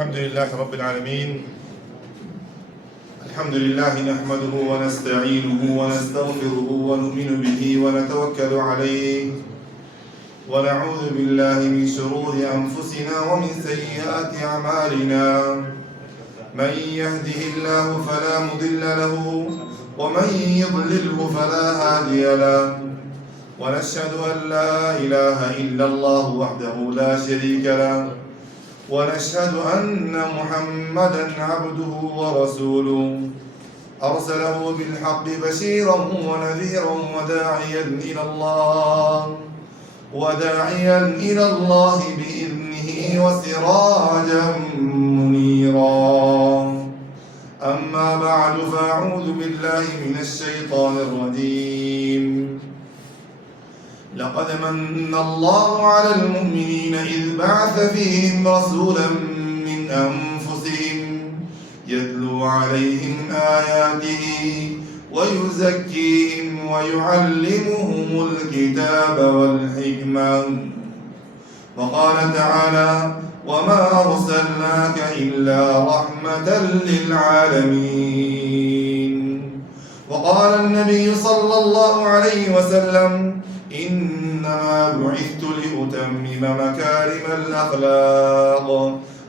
الحمد لله رب العالمين. الحمد لله نحمده ونستعينه ونستغفره ونؤمن به ونتوكل عليه ونعوذ بالله من شرور أنفسنا ومن سيئات أعمالنا. من يهده الله فلا مضل له ومن يضلله فلا هادي له. ونشهد أن لا إله إلا الله وحده لا شريك له ونشهد أن محمدا عبده ورسوله أرسله بالحق بشيرا ونذيرا وداعيا إلى الله بإذنه وسراجا منيرا. أما بعد فأعوذ بالله من الشيطان الرجيم. لقد من الله على المؤمنين إذ بعث فيهم رسولا من أنفسهم يتلو عليهم آياته ويزكيهم ويعلمهم الكتاب والحكمة. وقال تعالى: وما أرسلناك إلا رحمة للعالمين. وقال النبي صلى الله عليه وسلم: إنما بعثت لأتمم مكارم الأخلاق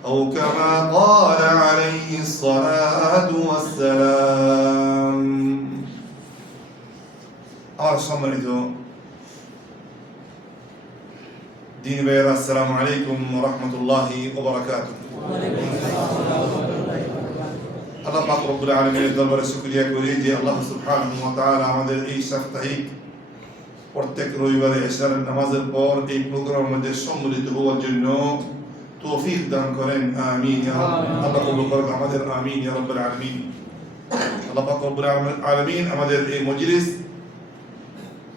أو كما قال عليه الصلاة والسلام. আর সম্মানিত দ্বীনি ভাইয়েরা, আসসালামু আলাইকুম ওয়া রাহমাতুল্লাহি ওয়া বারাকাতুহু। আল্লাহ পাক রব্বুল আলামিনের দরবারে শুকরিয়া করি যে আল্লাহ সুবহানাহু ওয়া তাআলা আমাদের এই সাপ্তাহিক প্রত্যেক রবিবারে এশারের নামাজের পর এই প্রোগ্রামের মধ্যে সম্মিলিত হওয়ার জন্য তৌফিক দান করেন। আমিন ইয়া রাব্বাল আল্লাহ কবুল করুন আমাদের, আমিন ইয়া রাব্বাল আলামিন। আল্লাহ পাক রব্বুল আলামিন আমাদের এই মজলিস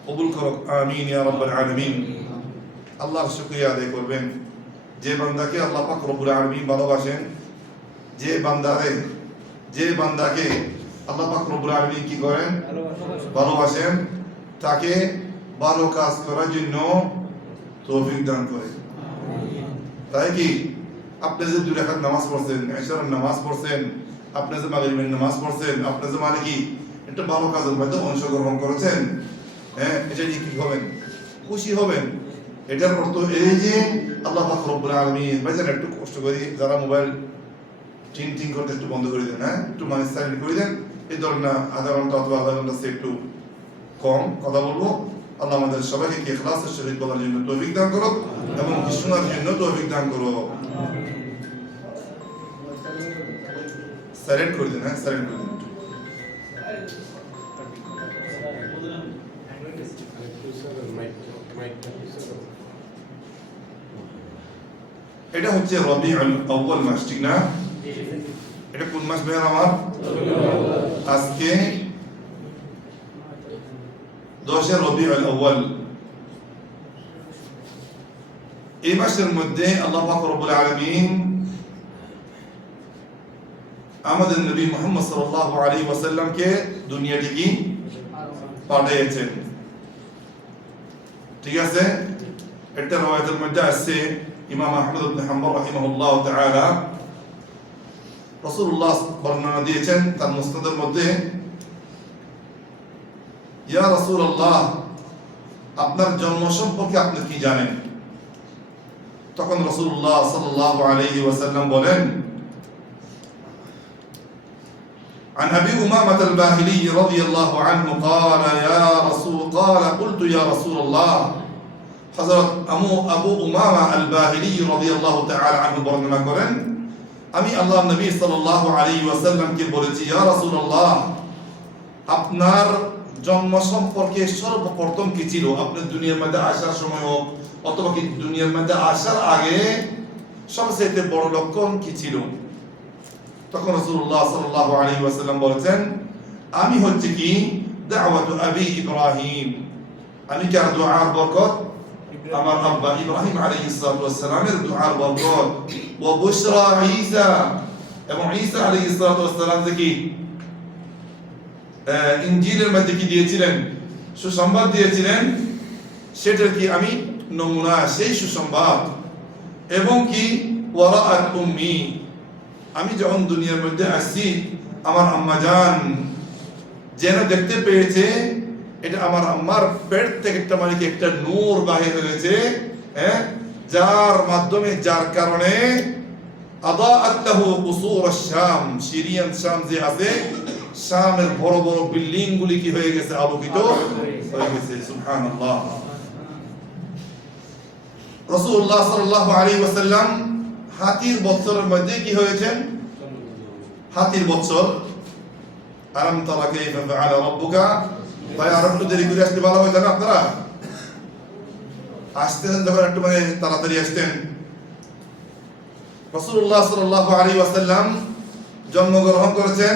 কবুল করুন, আমিন ইয়া রাব্বাল আলামিন। আল্লাহর শুকরিয়া আদায় করবেন। যে বান্দাকে আল্লাহ পাক রব্বুল আলামিন ভালোবাসেন, যে বান্দাকে আল্লাহ পাক রব্বুল আলামিন কি করেন? ভালোবাসেন, তাকে ভালো কাজ করার জন্য তৌফিক দান করে। তাই কি আপনি যে দুই রাকাত নামাজ পড়ছেন, এশারের নামাজ পড়ছেন, আপনি যে মাগরিবের নামাজ পড়ছেন, আপনি যে মানে কি একটা ভালো কাজের মধ্যে অংশগ্রহণ করেছেন, হ্যাঁ, এটা নিয়ে কি হবেন? খুশি হবেন। এটার অর্থ এই যে আল্লাহ পাক রব্বুল আলামিন ভাইজান একটু কষ্ট করি, যারা মোবাইল টিং করতে একটু বন্ধ করে দেন, হ্যাঁ, একটু মানে সাইলেন্ট করে দেন। এই ধরুন না আধা ঘন্টা অথবা আধা ঘন্টা সে একটু কম কথা বলবো। আল্লাহ আমাদের সবাইকে ইখলাসের সহিত বলার জন্য তৌফিক দান করো এবং শোনার জন্য তৌফিক দান করো। সাইলেন্ট করে দিন, হ্যাঁ, সাইলেন্ট করে দিন। এটা হচ্ছে রবিউল আউয়াল মাস, ঠিক না? এটা কোন মাস ভাই আমার? আজকে 10 রবিউল আউয়াল। এই মাসের মধ্যে আল্লাহ পাক রব্বুল আলামিন আমাদের নবী মুহাম্মদ সাল্লাল্লাহু আলাইহি ওয়াসাল্লামকে দুনিয়াতে কি পাঠিয়েছেন, ঠিক আছে? একটা রওয়ায়াতের মধ্যে আছে, ইমাম আহমদ ইবনে হাম্বল রাহিমাহুল্লাহু তাআলা রাসূলুল্লাহ বর্ণনা দিয়েছেন তার মুসনাদের মধ্যে, ইয়া রাসূলুল্লাহ, আপনার জন্ম সম্পর্কে আপনি কি জানেন? তখন রাসূলুল্লাহ সাল্লাল্লাহু আলাইহি ওয়াসাল্লাম বলেন, عن أبي أمامة الباهلي رضي الله عنه قال قلت يا رسول الله. حضرت أبو أمامة الباهلي رضي الله تعالى عنه বর্ণনা করেন, আমি আল্লাহর নবী সাল্লাল্লাহু আলাইহি ওয়াসাল্লামকে বলেছি, ইয়া রাসূলুল্লাহ, আপনার জন্ম সম্পর্কে সর্বপ্রথম কি ছিল? আপনি দুনিয়ার মধ্যে আসার সময় হোক অথবা কি দুনিয়ার মধ্যে আসার আগে সবচেয়ে বড় লক্ষণ কি ছিল? তখন রাসূলুল্লাহ সাল্লাল্লাহু আলাইহি ওয়াসাল্লাম বলেছেন, আমি হচ্ছে কি দাওয়াতু আবি ইব্রাহিম, আমি কার দুআর বরকত? আমার আব্বা ইব্রাহিম আলাইহিস সালাতু ওয়াস সালামের দুআর বরকত। ওয়া বুশরা ঈসা, এবং ঈসা আলাইহিস সালাতু ওয়াস সালাম কি ইনজিলের মধ্যে কি দিয়েছিলেন? সুসংবাদ দিয়েছিলেন। সেটার কি আমি নমুনা, সেই সুসংবাদ। এবং কি ওয়ারাআত উম্মি, আমি যখন দুনিয়ার মধ্যে আসছি আমার আম্মা জান যেন দেখতে পেয়েছে এটা আমার আম্মার পেট থেকে একটা মানে কি একটা নূর বাহির হয়েছে, হ্যাঁ, যার মাধ্যমে যার কারণে আদাআত লাহু কুসুর আশ-শাম, সিরিয়ান শাম যে আছে শামের বড় বড় বিল্ডিং গুলি কি হয়ে গেছে, আলোকিত হয়ে গেছে। সুবহানাল্লাহ। রাসূলুল্লাহ সাল্লাল্লাহু আলাইহি ওয়াসাল্লাম হাতির বছরের মধ্যে কি হয়েছেন, হাতির বছর। আলাম তারা কাইফা ফাআলা রাব্বুকা, ভাই আর একটু দেরি করে আসতে ভালো হইতো না, আপনারা আসতেন যখন একটু মানে তাড়াতাড়ি আসতেন। রাসূলুল্লাহ সাল্লাল্লাহু আলাইহি ওয়াসাল্লাম জন্মগ্রহণ করেছেন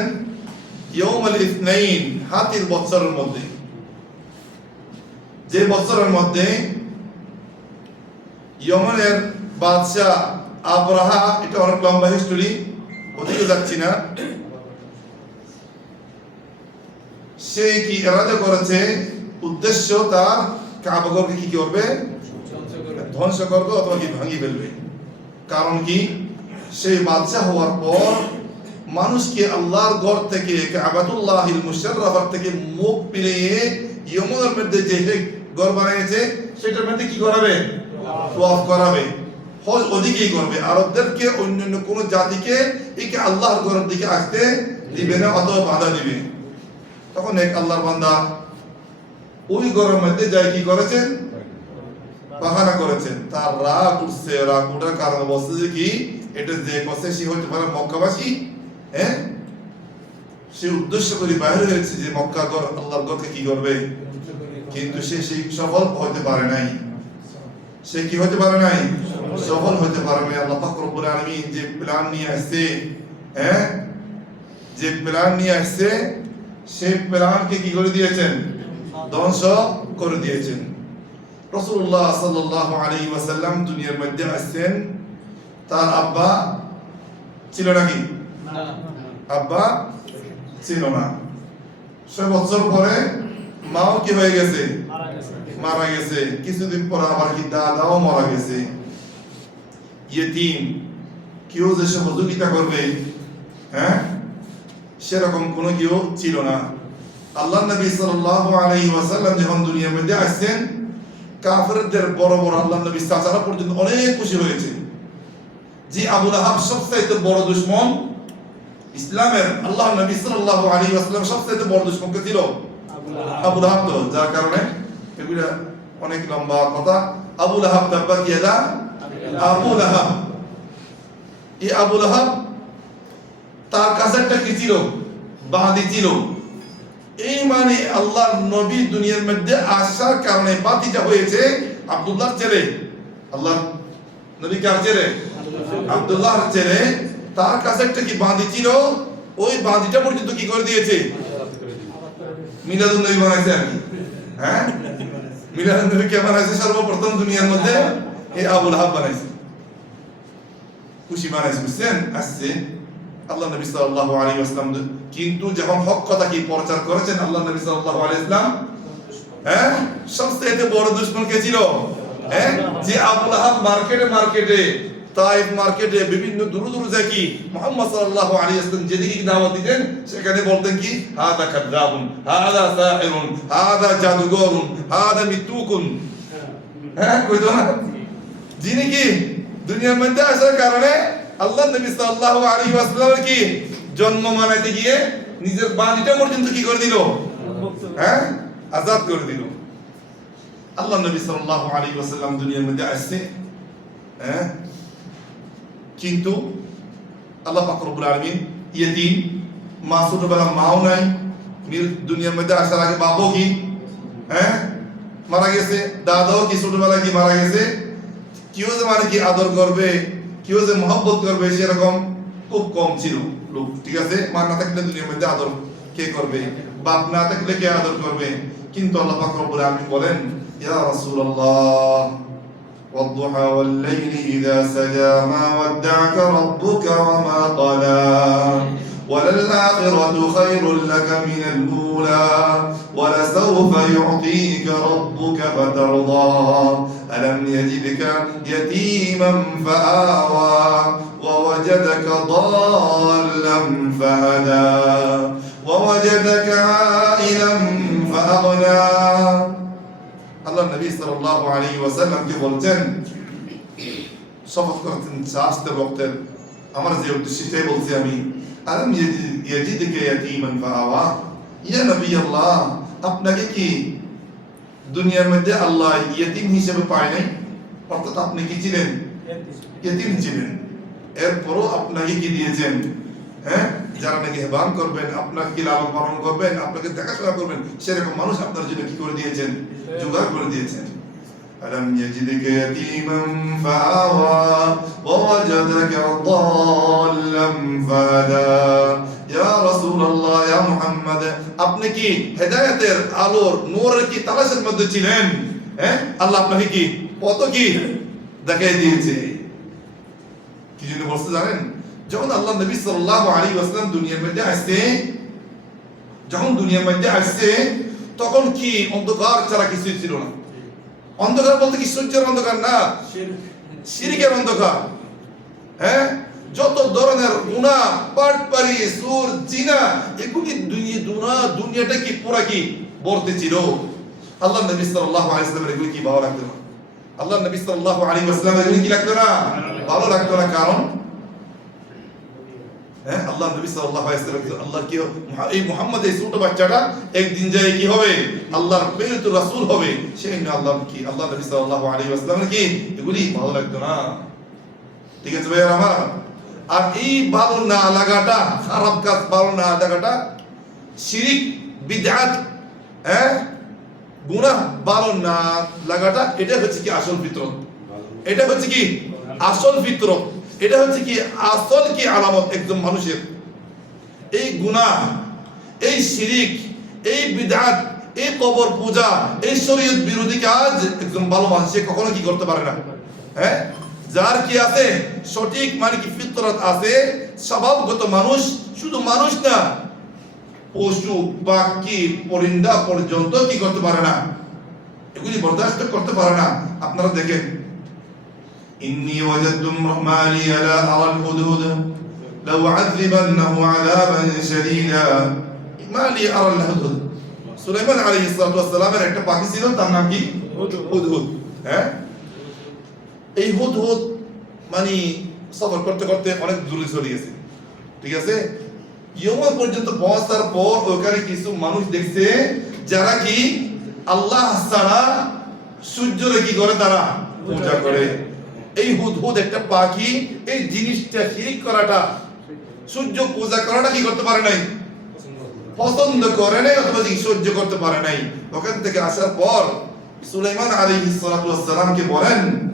ইয়াউমুল ইসনাইন, হাতির বছরের মধ্যে, যে বছরের মধ্যে ইয়েমেনের বাদশা আবরাহা, এটা অনেক লম্বা হিস্টোরি, ওদিকে যাচ্ছি না, সে কি এরাদা করেছে, উদ্দেশ্য তার কাবাগরকে কি করবে, ধ্বংস করবে অথবা কি ভাঙিয়ে ফেলবে। কারণ কি, সেই বাদশা হওয়ার পর মানুষকে আল্লাহর ঘর থেকে কাবাতুল্লাহিল মুশাররাফা থেকে মুখ ফিরিয়ে ইয়েমেনের মধ্যে যে ঘর বানিয়েছে সেটার মধ্যে কি করাবে, তাওয়াফ করাবে, হজ ওদিকেই করবে। আরবদেরকে অন্যান্য কোন জাতিকে একে আল্লাহর ঘরের দিকে আসতে দিবে না অথবা বাধা দিবে। তখন এক আল্লাহর বান্দা ওই ঘরের মধ্যে যাই কি করেছেন, বাহানা করেছেন। তার রাগ উঠছে, রাগ উঠার কারণ বলছে যে কি এটা যে করছে সে হতে পারে মক্কাবাসী, হ্যাঁ, সে উদ্দেশ্য করে বাইরে হয়েছে যে মক্কা ঘর আল্লাহর ঘরকে কি করবে, কিন্তু সে সেই সফল হতে পারে নাই। সে কি হতে পারে নাই, সফল হতে পারে নাই। আল্লাহ পাক রব্বুল আলামিন যে প্ল্যান নিয়ে আসছে, হ্যাঁ, যে প্ল্যান নিয়ে আসছে সেই প্ল্যানকে কি করে দিয়েছেন, ধ্বংস করে দিয়েছেন। রাসূলুল্লাহ সাল্লাল্লাহু আলাইহি ওয়াসাল্লাম দুনিয়ার মধ্যে আসছেন, তার আব্বা ছিল নাকি, আব্বা ছিল না। 6 বছর পরে মাও কি হয়ে গেছে, মারা গেছে। কিছুদিন পর আবার কি দাদাও মারা গেছে। ইয়েতিম, কেউ যে সহযোগিতা করবে, হ্যাঁ, সেরকম কোনো কেউ ছিল না। আল্লাহ নবী সাল্লাল্লাহু আলাইহি ওয়াসাল্লাম যখন দুনিয়ার মধ্যে আসছেন, কাফেরদের বড় বড় আল্লাহ নবী চাচারা পর্যন্ত অনেক খুশি হয়েছে যে আবু লাহাব সবচাইতে বড় দুশমন ইসলামের, আল্লাহ নবী সাল্লাল্লাহু আলাইহি ওয়াসাল্লাম সবচাইতে বড় দুশমন কে ছিল, আবু লাহাব। তো যার কারণে এগুলা অনেক লম্বা কথা। আবু লাহাব তাব্বাত ইয়াদা আবু লাহাব, এই আবু লাহাব তার কাছে একটা কি ছিল, বাঁধি ছিল। এই মানে আল্লাহর নবী দুনিয়ার মধ্যে আসার কারণে বাতিজা হয়েছে আব্দুল্লাহর ছেলে। আল্লাহর নবী কার ছেলে, আব্দুল্লাহর ছেলে। তার কাছে একটা কি বাঁধি ছিল, ওই বাঁধিটা পর্যন্ত কি করে দিয়েছে, মিলাদুন নবী বানাইছে আর কি, হ্যাঁ, মিলাদুন নবী কে বানাইছে সর্বপ্রথম দুনিয়ার মধ্যে, এই আবু লাহাব বানাইছে, খুশি বানাইছে, বুঝছেন। আসছে আল্লাহ নবী সাল্লাল্লাহু আলাইহি ওয়াসাল্লাম, কিন্তু যখন হক কথা কি প্রচার করেছেন আল্লাহ নবী সাল্লাল্লাহু আলাইহি ওয়াসাল্লাম, হ্যাঁ, সবচেয়ে বড় দুশমন কে ছিল, হ্যাঁ, যে আবু লাহাব মার্কেটে তাইফ মার্কেটে বিভিন্ন দূর দূর যায় কি মুহাম্মদ সাল্লাল্লাহু আলাইহি ওয়াসাল্লাম যেদিকে দাওয়াত দিতেন সেখানে বলতেন কি হাদা কাযাবুন, হাদা সাহিরুন, হাদা জাদুগরুন, হাদা মিতুকুন, হ্যাঁ, কইতো না। যিনি কি দুনিয়ার মধ্যে আসার কারণে আল্লাহ নবী সাল্লাল্লাহু আলাইহি ওয়াসাল্লামের কি জন্ম মানাইতে গিয়ে নিজের বাণীটা পর্যন্ত কি করে দিল, হ্যাঁ, আজাদ করে দিল। আল্লাহ নবী সাল্লাল্লাহু আলাইহি ওয়াসাল্লাম দুনিয়ার মধ্যে আসছে, হ্যাঁ, কিন্তু আল্লাহ পাক রব্বুল আলামিন ইয়েতিম, মা ছোটবেলা মাও নাই, দুনিয়ার মধ্যে আসার আগে বাবাও কি, হ্যাঁ, মারা গেছে, দাদাও কি ছোটবেলা কি মারা গেছে। কেউ যে মানে কি আদর করবে, কেউ যে মহব্বত করবে সেরকম খুব কম ছিল লোক, ঠিক আছে। মা না থাকলে দুনিয়ার মধ্যে আদর কে করবে, বাপ না থাকলে কে আদর করবে। কিন্তু আল্লাহ পাক রব্বুল আলামিন বলেন, ইয়া রাসূলুল্লাহ والضحى والليل إذا سجى ما ودعك ربك وما قلى وللآخرة خير لك من الأولى ولسوف يعطيك ربك فترضى ألم يجدك يتيما فآوى ووجدك ضالا فهدى ووجدك عائلا فأغنى আল্লাহ নবী সাল্লাল্লাহু আলাইহি ওয়াসাল্লাম কে বলছেন শপথ করতেন শাস্তে বক্তের আমার যে উদ্দেশ্য সেটাই বলছি আমি আলম ইয়াজিদকে ইয়াতীমান ফাআওয়া ইয়া নবী আল্লাহ আপনাকে কি দুনিয়ার মধ্যে আল্লাহ ইয়তীম হিসেবে পায় নাই অর্থাৎ আপনি কি ছিলেন ইয়তীম ছিলেন এরপরও আপনাকে কি দিয়েছেন হ্যাঁ যারা নাকি হেবান করবেন আপনাকে কি লালন পালন করবেন আপনাকে দেখাশোনা করবেন সেরকম মানুষ আপনার জন্য কি করে দিয়েছেন জোগাড় করে দিয়েছেন আলম ইয়াজিদকা ইয়াতীমান ফাআওয়া ওয়া ওয়াজাদাকা দাল্লাম ফাহাদা ইয়া রাসূলুল্লাহ ইয়া মুহাম্মদ আপনি কি হেদায়েতের আলোর নূরের কি তালাশের মধ্যে ছিলেন হ্যাঁ আল্লাহ আপনাকে কি পথ কি দেখিয়ে দিয়েছে কি জন্য বলতে জানেন যখন আল্লাহ নবী সাল্লাল্লাহু আলাইহি ওয়াসাল্লাম দুনিয়ার মধ্যে আসছে তখন কি অন্ধকার ছাড়া কিছু ছিল না অন্ধকার বলতে কি সূর্যের অন্ধকার না শিরকের অন্ধকার হ্যাঁ যত ধরনের গুনাহ পাটপারি সুর জিনা এগুলি দুনিয়াটা কি পুরা কি ভর্তি ছিল আল্লাহ নবী সাল্লাল্লাহু আলাইহি ওয়াসাল্লাম এগুলি কি ভালো লাগতো না আল্লাহ নবী সাল্লাল্লাহু আলাইহি ওয়াসাল্লাম এগুলি কি লাগতো না ভালো লাগতো না কারণ হ্যাঁ আল্লাহ নবী সাল্লাল্লাহু আলাইহি ওয়াসাল্লাম আল্লাহ কি এই মুহাম্মদ এই ছোট বাচ্চাটা একদিন যায় কি হবে আল্লাহর প্রেরিত রাসূল হবে সেই আল্লাহ নবী সাল্লাল্লাহু আলাইহি ওয়াসাল্লাম কি এগুলি ভালো লাগতো না ঠিক আছে ভাই আমার আর এই ভালো না লাগাটা খারাপ কাজ ভালো না লাগাটা শিরক বিদআত হ্যাঁ গুনাহ ভালো না লাগাটা এটা হচ্ছে কি আসল ফিতরত এটা হচ্ছে কি আসল ফিতরত এটা হচ্ছে কি আসল কি আলামত একজন মানুষের এই গুনাহ এই শিরক এই বিদআত এই কবর পূজা এই শরীয়ত বিরোধী কাজ একজন ভালো মানুষ কখনো কি করতে পারে না হ্যাঁ যার কি আছে সঠিক মানে কি ফিতরত আছে স্বভাবগত মানুষ শুধু মানুষ না পশু পাখি পরিন্দা পর্যন্ত কি করতে পারে না এগুলি বরদাস্ত করতে পারে না আপনারা দেখেন ইন্নী ওয়াজাদতু মালি আলা আরাল হুদুদ লাউ আযিবান্নাহু আযাবান শাদীদা মালি আরাল হুদুদ সুলাইমান আলাইহিস সালাতু ওয়াস সালামের একটা পাখি ছিল তার নাম কি হুদহুদ হ্যাঁ এই হুদহুদ মানে সফর করতে করতে অনেক দূরে চলে গেছে ঠিক আছে ইয়মন পর্যন্ত পৌঁছার পর ওখানে কিছু মানুষ দেখছে যারা কি আল্লাহ ছাড়া সূর্যরে কি করে তারা পূজা করে এই হুদহুদ একটা পাখি এই জিনিসটা শিরক করাটা সূর্য পূজা করাটা কি করতে পারে নাই পছন্দ করে নাই অথবা কি সহ্য করতে পারে নাই ওখান থেকে আসার পর সুলাইমান আলাইহিস সালাতু ওয়াস সালামকে বলেন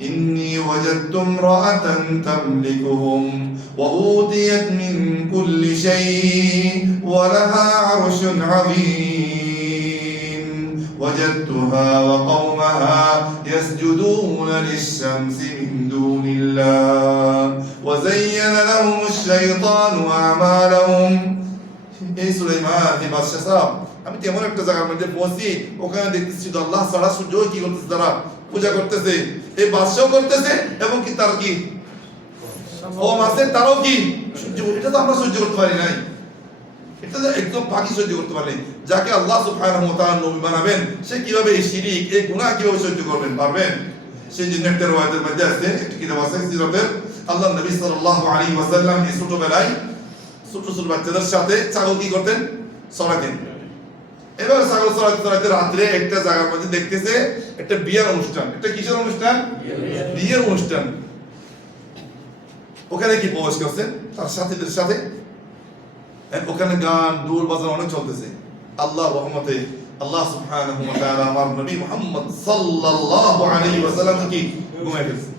إني وجدت امرأة تملكهم وأوتيت من كل شيء ولها عرش عظيم وجدتها وقومها يسجدون للشمس من دون الله وزين لهم الشيطان أعمالهم এই সুলাইমান এই বাদশা সাহেব আমি তেমন একটা জায়গার মধ্যে পৌঁছি ওখানে দেখতেছি আল্লাহ ছাড়া সূর্য কি করতেছে তারা পূজা করতেছে এই বাদশাও করতেছে এবং কি তার কি কওম আছে তারাও কি সহ্য এটা তো আমরা সহ্য করতে পারি নাই এটা তো একদম পাখি সহ্য করতে পারে যাকে আল্লাহ সুবহানাহু ওয়া তাআলা নবী বানাবেন সে কিভাবে এই শিরক এই গুনাহ কিভাবে সহ্য করবেন পারবেন সেই জন্য একটা রওয়ায়াতের মধ্যে আছে একটা কিতাব আছে সিরাতের আল্লাহ নবী সাল্লাল্লাহু আলাইহি ওয়াসাল্লাম এই ছোটবেলায় ছোট ছোট বাচ্চাদের সাথে ছাগল কি করতেন চড়াতেন এবার ছাগল চড়াতে রাত্রে একটা জায়গার মধ্যে দেখতেছে একটা বিয়ের অনুষ্ঠান একটা কিসের অনুষ্ঠান বিয়ের অনুষ্ঠান ওখানে কি প্রবেশ করছেন তার সাথীদের সাথে ওখানে গান ডোল বাজানো অনেক চলতেছে আল্লাহর রহমতে আল্লাহ সুবহানাহু ওয়া তাআলা আমার নবী মুহাম্মদ সাল্লাল্লাহু আলাইহি ওয়াসাল্লাম কি ঘুমিয়ে ফেলছে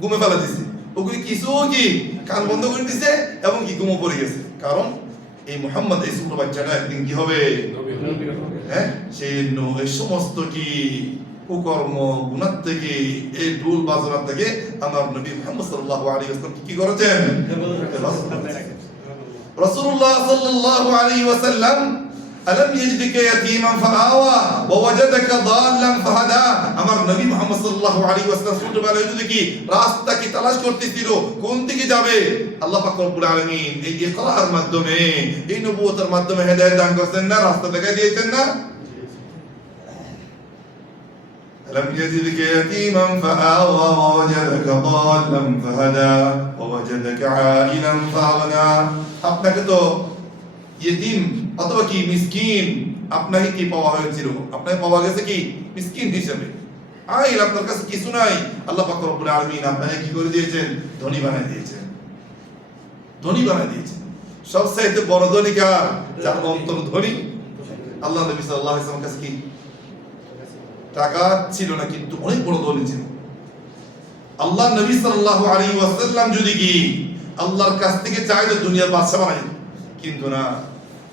ঘুমিয়ে ফেলা দিয়েছে ওগুলি কিছু কি কান বন্ধ করে দিয়েছে এবং কি ঘুমো পড়ে গেছে কারণ এই মুহাম্মদ এই ছোট বাচ্চাটা একদিন কি হবে হ্যাঁ সেই এই সমস্ত কি কুকর্ম গুনাহ থেকে এই ঢোল বাজনা থেকে আমার নবী মুহাম্মদ সাল্লাল্লাহু আলাইহি ওয়াসাল্লাম কি করেছেন রাসূলুল্লাহ সাল্লাল্লাহু আলাইহি ওয়াসাল্লাম আলম ইয়াজদিকা ইয়াতীমান ফাআওয়া ওয়া ওয়াজাদাকা দাল্লান ফাহাদা। আমার নবী মুহাম্মদ সাল্লাল্লাহু আলাইহি ওয়াসাল্লাম ছোটবেলায় যদি কি রাস্তা কি তালাশ করতেছিল, কোন দিকে যাবে, আল্লাহ পাক রব্বুল আলামিন এই ইকরার মাধ্যমে, এই নবুয়তের মাধ্যমে হেদায়েত দান করেছেন না, রাস্তা দেখাই দিয়েছেন না। ألم يجدك يتيما فآوى ووجدك ضالا فهدى ووجدك عائلا فأغنى। আপনাকে তো ইতিম অথবা কি মিসকিন আপনাকে কি পাওয়া হয়েছিল, আপনাকে পাওয়া গেছে কি মিসকিন হিসেবে, আইল আপনার কাছে কিছু নাই, আল্লাহ পাক রব্বুল আলামিন আপনাকে কি করে দিয়েছেন, ধনী বানিয়ে দিয়েছেন, ধনী বানিয়ে দিয়েছেন। সবচেয়ে বড় ধনী কার, যার অন্তর ধনী। আল্লাহ নবী সাল্লাল্লাহু আলাইহি ওয়াসাল্লামের কাছে কি টাকা ছিল না, কিন্তু অনেক বড় ধনী ছিল। আল্লাহ নবী সাল্লাল্লাহু আলাইহি ওয়াসাল্লাম যদি কি আল্লাহর কাছ থেকে চাইতো দুনিয়ার বাদশা বানাই, কিন্তু না,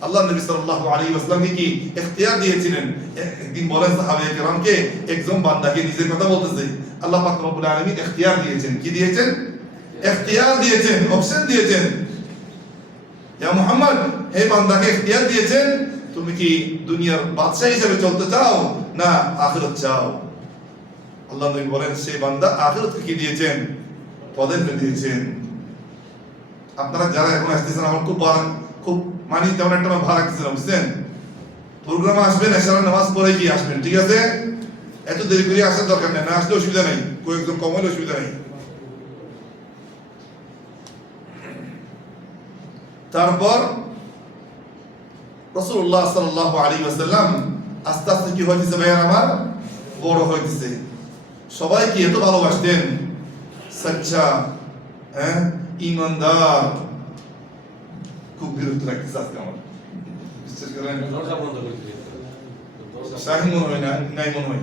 আল্লাহ নবী সাল্লাল্লাহু আলাইহি ওয়াসাল্লামকে কি ইখতিয়ার দিয়েছিলেন। একদিন বলেন সাহাবায়ে কেরামকে, একজন বান্দাকে নিজের কথা বলতেছে, আল্লাহ পাক রব্বুল আলামিন ইখতিয়ার দিয়েছেন। কি দিয়েছেন? ইখতিয়ার দিয়েছেন, অপশন দিয়েছেন। ইয়া মুহাম্মদ, হে বান্দাকে ইখতিয়ার দিয়েছেন, তুমি কি দুনিয়ার বাদশা হিসেবে চলতে চাও না আখিরাত চাও? আল্লাহ নবী বলেন, সেই বান্দা আখিরাতকে কি দিয়েছেন, প্রাধান্য দিয়েছেন। আপনারা যারা এখন আসতেছেন, আমার খুব মানি তেমন একটা ভালো লাগতেছে না, বুঝছেন? প্রোগ্রামে আসবেন, এশারের নামাজ পড়ে কি আসবেন, ঠিক আছে? এত দেরি করে আসার দরকার নেই, না আসলে অসুবিধা নেই, কয়েকজন কম হলে অসুবিধা নেই। তারপর রাসূলুল্লাহ সাল্লাল্লাহু আলাইহি ওয়াসাল্লাম আস্তে আস্তে কি হইতেছে ভাইয়া আমার, বড় হইতেছে। সবাই কি এত ভালোবাসতেন, সচ্চা, ইমানদার, খুব বিরক্ত লাগতেছে আজকে আমার, বিশ্বাস করেন। শাহিন মনে হয় না, নাই মনে হয়,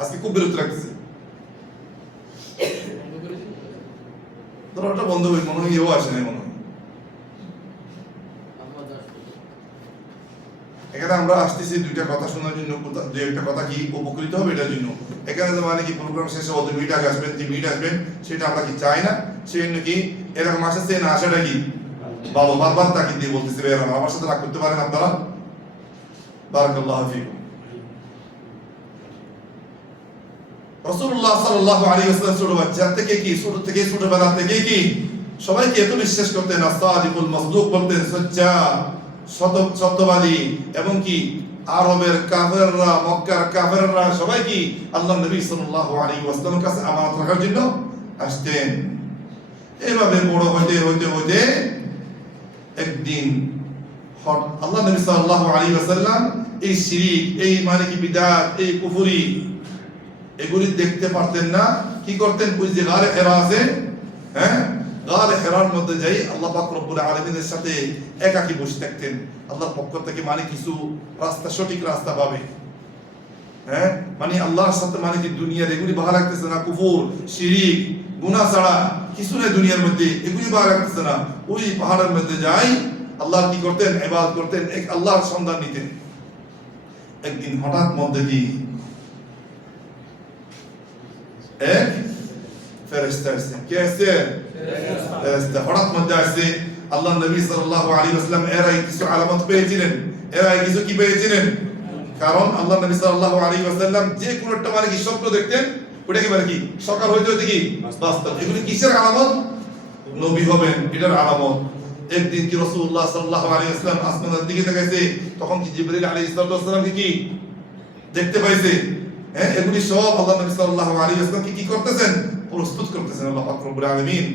আজকে খুব বিরক্ত লাগতেছে। দরজাটা বন্ধ হয়ে মনে হয় এও আসে নাই মনে হয়। এখানে আমরা আসতেছি দুইটা কথা শোনার জন্য, দুই একটা কথা কি উপকৃত হবে এটার জন্য। এখানে তো মানে কি প্রোগ্রাম শেষে অত মিনিট আগে আসবেন, 3 মিনিট আসবেন, সেটা আমরা কি চাই না। সেই জন্য কি এরকম আসছে না, আসাটা কি ভালো, বারবার তাকে দিয়ে বলতেছি ভাই আমার সাথে রাগ করতে পারেন আপনারা। বারাকাল্লাহু ফিকুম। রাসূলুল্লাহ সাল্লাল্লাহু আলাইহি ওয়াসাল্লাম ছোট বাচ্চা থেকে কি, ছোটবেলা থেকে কি সবাইকে এত বিশ্বাস করতেন, আস-সাদিকুল মাসদুক বলতেন, সচ্চা, সত্যবাদী। এবং কি আরবের কাফেররা, মক্কার কাফেররা সবাই কি আল্লাহ নবী সাল্লাল্লাহু আলাইহি ওয়াসাল্লামের কাছে আমানত রাখার জন্য আসতেন। এইভাবে বড় হইতে হইতে হইতে একদিন আল্লাহ নবী সাল্লাল্লাহু আলাইহি ওয়াসাল্লাম এই শিরক, এই মানে কি বিদআত, এই কুফরি, এগুলি দেখতে পারতেন না। কি করতেন, ওই যে গারে হেরা আছে, গারে হেরার মধ্যে যাই আল্লাহ পাক রব্বুল আলামিনের সাথে একাকী বসে থাকতেন। আল্লাহর পক্ষ থেকে মানে কিছু রাস্তা, সঠিক রাস্তা পাবে, মানে আল্লাহর সাথে মানে কি দুনিয়ার এগুলি ভালো লাগতেছে না, কুফর, শিরক, গুনাহ ছাড়া কিছু নেই দুনিয়ার মধ্যে, এগুলি ভালো লাগতেছে না। ওই পাহাড়ের মধ্যে যাই আল্লাহর কি করতেন, ইবাদত করতেন, এক আল্লাহর সন্ধান নিতেন। একদিন হঠাৎ মধ্যে কি এক ফেরেশতা আসছে। কে আসছে? ফেরেশতা হঠাৎ মধ্যে আসছে। আল্লাহ নবী সাল্লাল্লাহু আলাইহি ওয়াসাল্লাম এরাই কিছু আলামত পেয়েছিলেন, এরাই কিছু কি পেয়েছিলেন, কারণ আল্লাহ নবী সাল্লাল্লাহু আলাইহি ওয়াসাল্লাম যে কোন একটা মানে কি স্বপ্ন দেখতেন, ওটা কি মানে কি সকাল হইতে হইতে কি বাস্তব। এগুলি কিসের আলামত? নবী হবেন এটার আলামত। একদিন কি রাসূলুল্লাহ সাল্লাল্লাহু আলাইহি ওয়াসাল্লাম আসমানের দিকে তাকাইছে, তখন কি জিবরিল আলাইহিস সালাম কি দেখতে পাইছে। এগুলি সব আল্লাহ নবী সাল্লাল্লাহু আলাইহি ওয়াসাল্লাম কি করতেছেন, প্রস্তুত করতেছেন আল্লাহ পাক রব্বুল আলামিন।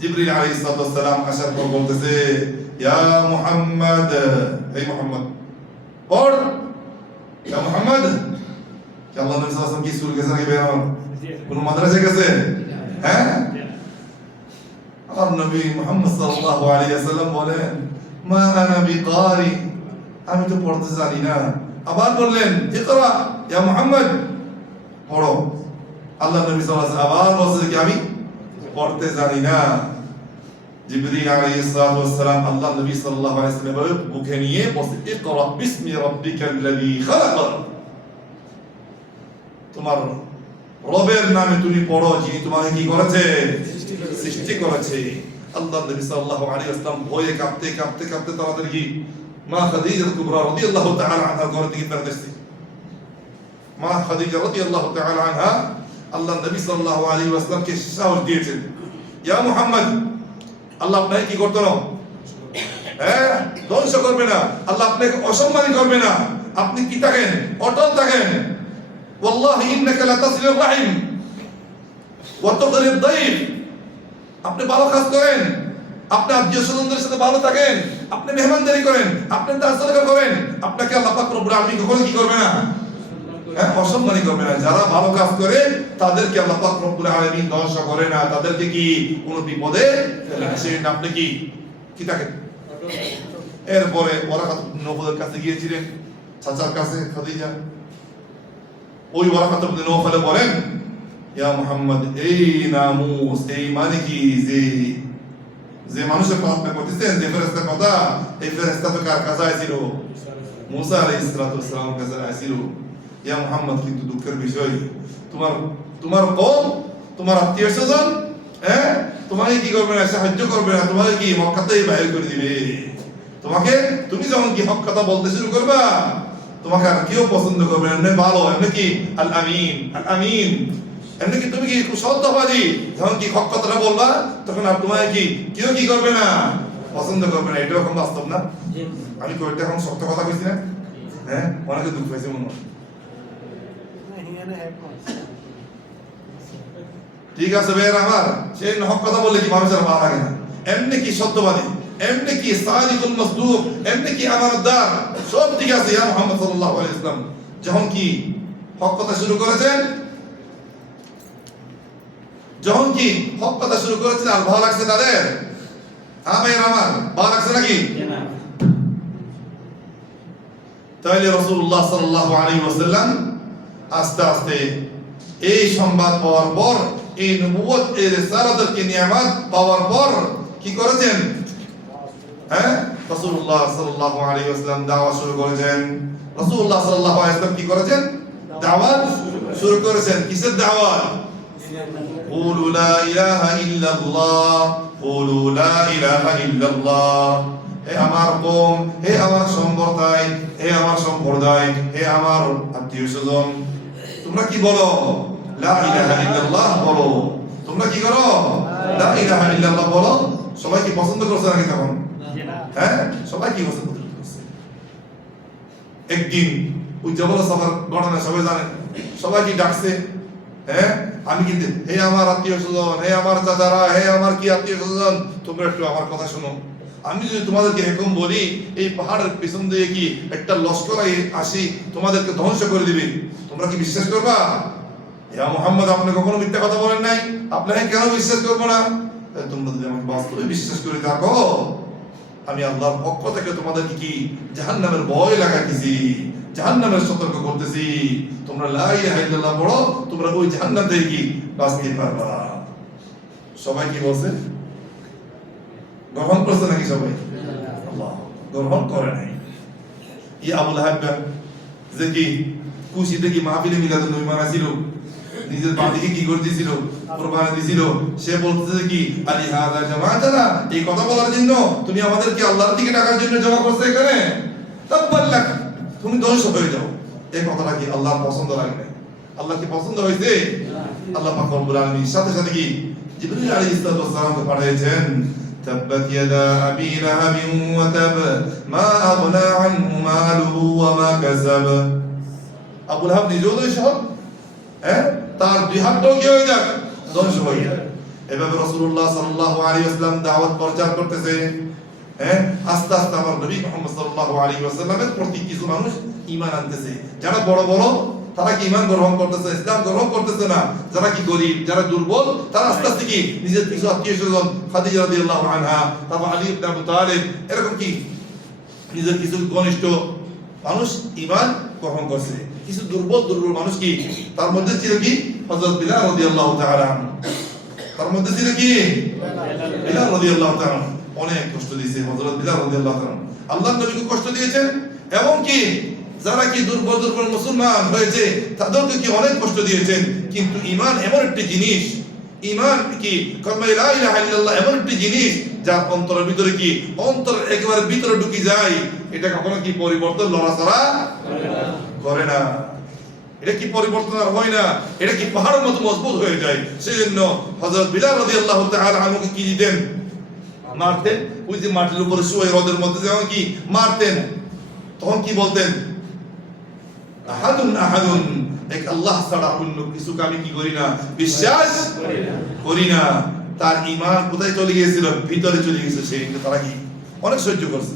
জিবরিল আলাইহিস সালাম আসার পর বলতেছে, ইয়া মুহাম্মদ, এই মুহাম্মদ পড়, ইয়া মুহাম্মদ। কি আল্লাহ নবী সাল্লাল্লাহু আলাইহি ওয়াসাল্লাম কি স্কুল গেছে নাকি বের কোন মাদ্রাসা গেছে? আমার নবী মুহাম্মদ সাল্লাল্লাহু আলাইহি ওয়াসাল্লাম বলেন, মা আনা বিকারি, আমি তো পড়তে জানি না। আবার বললেন, ইকরা ইয়া মুহাম্মদ, পড়ো। আল্লাহ নবী সাল্লাল্লাহু আলাইহি ওয়াসাল্লাম আবার বলছেন কি আমি পড়তে জানি না। জিবরিল আলাইহিস সালাম আল্লাহ নবী সাল্লাল্লাহু আলাইহি ওয়াসাল্লাম বুকে নিয়ে বলছে, ইকরা বিসমি রাব্বিকাল্লাযী খালাক, তোমার রবের নামে তুমি পড়ো, যিনি তোমাকে কি করেছে, সৃষ্টি করেছে। আল্লাহ নবী সাল্লাল্লাহু আলাইহি ওয়াসাল্লাম ভয়ে কাঁপতে কাঁপতে কাঁপতে তাড়াতাড়ি মা খাদিজা কুবরা রাদিয়াল্লাহু তাআলা আনহা ঘর থেকে বের হয়েছে। মা খাদিজা রাদিয়াল্লাহু তাআলা আনহা আল্লাহ নবী সাল্লাল্লাহু আলাইহি ওয়াসাল্লামকে সাহস দিয়েছেন, ইয়া মুহাম্মদ, আল্লাহ আপনাকে কি করতে না, ধ্বংস করবে না, আল্লাহ আপনাকে অসম্মানী করবে না, আপনি কি থাকেন, অটল থাকেন। ওয়াল্লাহি ইন্নাকা লা তাসিলুর রাহিম ওয়া তুকরিদ দাইফ, আপনি ভালো কাজ করেন, আপনি আত্মীয় স্বজনদের সাথে ভালো থাকেন, আপনি মেহমানদারি করেন, আপনি দান সদকা করেন, আপনাকে আল্লাহ পাক রব্বুল আলামিন কখনো কি করবে না, অসম্মানী করবে না। যারা ভালো কাজ করে তাদেরকে আল্লাহ পাক রব্বুল আলামিন ধ্বংস করে না, তাদেরকে কি কোনো বিপদে ফেলে না। সেটা আপনি কি থাকেন। এরপরে ওয়ারাকাত ইবনে নওফলের কাছে গিয়েছিলেন, চাচার কাছে খাদিজা। ওই ওয়ারাকাত ইবনে নওফল বলেন, ইয়া মুহাম্মদ, এই নামুস, এই মানে কি, যে মানুষের কথা করতেছেন, যে ফেরেশতার কথা, এই ফেরেশতা তো কার কাছে আইছিল? মুসা আলাইহিস সালাতু ওয়াস সালামের কাছে আইছিল। ইয়া মুহাম্মদ, কিন্তু দুঃখের বিষয়, তোমার কওম, তোমার আত্মীয়স্বজন তোমাকে কি করবে না, সাহায্য করবে না, তোমাকে কি মক্কাতেই বাইর করে দিবে। তুমি যখন কি হক কথা বলতে শুরু করবা, তোমাকে আর কেউ পছন্দ করবে না। এমনি ভালো, এমনি কি আল আমিন, আল আমিন, এমনি কি তুমি কি খুব সত্যবাদী, যখন কি হক কথাটা বলবা, তখন আর তোমাকে কি কেউ কি করবে না, পছন্দ করবে না। এটা এখন বাস্তব না? আমি কয়েকটা এখন সত্য কথা কইছি না? অনেকে দুঃখ পাইছে মনে হয়। ঠিক আছে ভাইয়ের আমার, সেই হক কথা বললে কি মানুষের ভালো লাগে না? এমনি কি সত্যবাদী, এমনি কি সাদিকুল মাসদুক, এমনি কি আমানতদার, সব ঠিক আছে। ইয়া মুহাম্মদ সাল্লাল্লাহু আলাইহি ওয়াসাল্লাম যখন কি হক কথা শুরু করেছেন, আর ভালো লাগছে তাদের? ভাইয়ের আমার, ভালো লাগছে নাকি? তাহলে রাসূলুল্লাহ সাল্লাল্লাহু আলাইহি ওয়াসাল্লাম আস্তে আস্তে এই সংবাদ পাওয়ার পর, এই নবুয়ত, এই রিসালাতের কি নিয়ামত পাওয়ার পর কি করেছেন? রাসূলুল্লাহ সাল্লাল্লাহু আলাইহি ওয়াসাল্লাম দাওয়াত শুরু করেছেন। রাসূলুল্লাহ সাল্লাল্লাহু আলাইহি ওয়াসাল্লাম কি করেছেন? দাওয়াত শুরু করেছেন। কিসের দাওয়াত? কুলু লা ইলাহা ইল্লাল্লাহ, কুলু লা ইলাহা ইল্লাল্লাহ। হে আমার কওম, হে আমার সম্প্রদায়, হে আমার আত্মীয়স্বজন, তোমরা কি বলো? লা ইলাহা ইল্লাল্লাহ বলো। তোমরা কি করো? লা ইলাহা ইল্লাল্লাহ বলো। সবাই কি পছন্দ করছে নাকি তখন? সবাই কি পছন্দ করছে? একদিন ওই জবল সাফার ঘটনা সবাই জানেন, সবাই কি ডাকছে, আমি কিন্তু, হে আমার আত্মীয়স্বজন, হে আমার চাচারা, হে আমার কি আত্মীয়স্বজন, তোমরা একটু আমার কথা শোনো। আমি যদি তোমাদেরকে এরকম বলি, এই পাহাড়ের পিছন দিয়ে কি একটা লস্কর আসি তোমাদেরকে ধ্বংস করে দিবে, তোমরা কি বিশ্বাস করবা? ইয়া মুহাম্মদ, আপনি কখনো মিথ্যা কথা বলেন নাই, আপনাকে কেন বিশ্বাস করবো না? তোমরা যদি আমাকে বাস্তবে বিশ্বাস করে থাকো, আমি আল্লাহর পক্ষ থেকে তোমাদেরকে কি জাহান্নামের ভয় লাগাইতেছি, জাহান্নামের সতর্ক করতেছি। তোমরা লা ইলাহা ইল্লাল্লাহ পড়ো, তোমরা ওই জাহান্নাম থেকে কি বাঁচতে পারবা। সবাই কি বলছে? গ্রহণ করছে নাকি সবাই? আল্লাহ গ্রহণ করে নাই। ইয়া আবুল লাহাব যে কি খুশিতে কি মাহফিলে মিলাদুন নবী মানাছিল, নিজের বাড়িকে কি করে দিয়েছিল, কুরবানি দিয়েছিল। সে বলতেছে কি, আলি হাদা জামাআতানা, এই কথা বলার জন্য তুমি আমাদেরকে আল্লাহর দিকে ডাকার জন্য জমা করছো এখানে, তাব্বাল্লাক, তুমি ধ্বংস হয়ে যাও। এই কথাটা কি আল্লাহর পছন্দ লাগে না? আল্লাহ কি পছন্দ হয়েছে? আল্লাহ পাক রব্বুল আলামিন সাথে সাথে কি জিবরিল আলাইহিস সালামকে পাঠিয়েছেন, تبت يدا أبي لهب وتب ما أغنى عنه ماله وما كسب। আবু লাহাব নিজেও দোষী সব, তার দুই হাতটাও কি হয়ে যাক, ধ্বংস হয়ে যাক। এভাবে রাসূলুল্লাহ সাল্লাল্লাহু আলাইহি ওয়াসাল্লাম দাওয়াত প্রচার করতেছে। আস্তে আস্তে আমার নবী মুহাম্মদ সাল্লাল্লাহু আলাইহি ওয়াসাল্লামের প্রতি কিছু মানুষ ঈমান আনতেছে। যারা বড় বড়, তারা কি ঈমান গ্রহণ করতেছে, ইসলাম গ্রহণ করতেছে না। যারা কি গরীব, যারা দুর্বল, তারা আস্তে আস্তে কি নিজের কিছু আত্মীয়স্বজন, খাদিজা রাদিয়াল্লাহু আনহা, তারপর আলী ইবনে আবু তালিব, এরকম কি নিজের কিছু ঘনিষ্ঠ মানুষ ঈমান গ্রহণ করছে। কিছু দুর্বল মানুষ কি, তার মধ্যে ছিল কি হযরত বিলাল রাদিয়াল্লাহু তাআলা আনহু। তার মধ্যে ছিল কি বিলাল রাদিয়াল্লাহু তাআলা। অনেক কষ্ট দিয়েছে হযরত বিলাল রাদিয়াল্লাহু তাআলা, আল্লাহর নবীকে কষ্ট দিয়েছেন। এবং কি যারা কি দুর্বল মুসলমান হয়েছে তাদেরকে কি অনেক কষ্ট দিয়েছেন। কিন্তু ঈমান এমন একটি জিনিস, ঈমান কি কালিমা লা ইলাহা ইল্লাল্লাহ এমন একটি জিনিস যার অন্তরের ভিতরে কি অন্তরের একেবারে ভিতরে ঢুকে যায়, এটা কখনো কি পরিবর্তন লড়াচড়া করে না। এটা কি পরিবর্তন আর হয় না, এটা কি পাহাড়ের মতো মজবুত হয়ে যায়। সেজন্য হযরত বিলাল রাদিয়াল্লাহু তাআলা আনহুকে কি দিতেন, মারতেন। ওই যে মাটির উপরে শুয়ে রোদের মধ্যে যখন কি মারতেন, তখন কি বলতেন, আহাদুন আহাদুন, এক আল্লাহ ছাড়া অন্য কিছুকে আমি কি করি না, বিশ্বাস করি না। তার ঈমান কোথায় চলে গিয়েছিল, ভিতরে চলে গিয়েছিল। সেই তারা কি অনেক সহ্য করছে।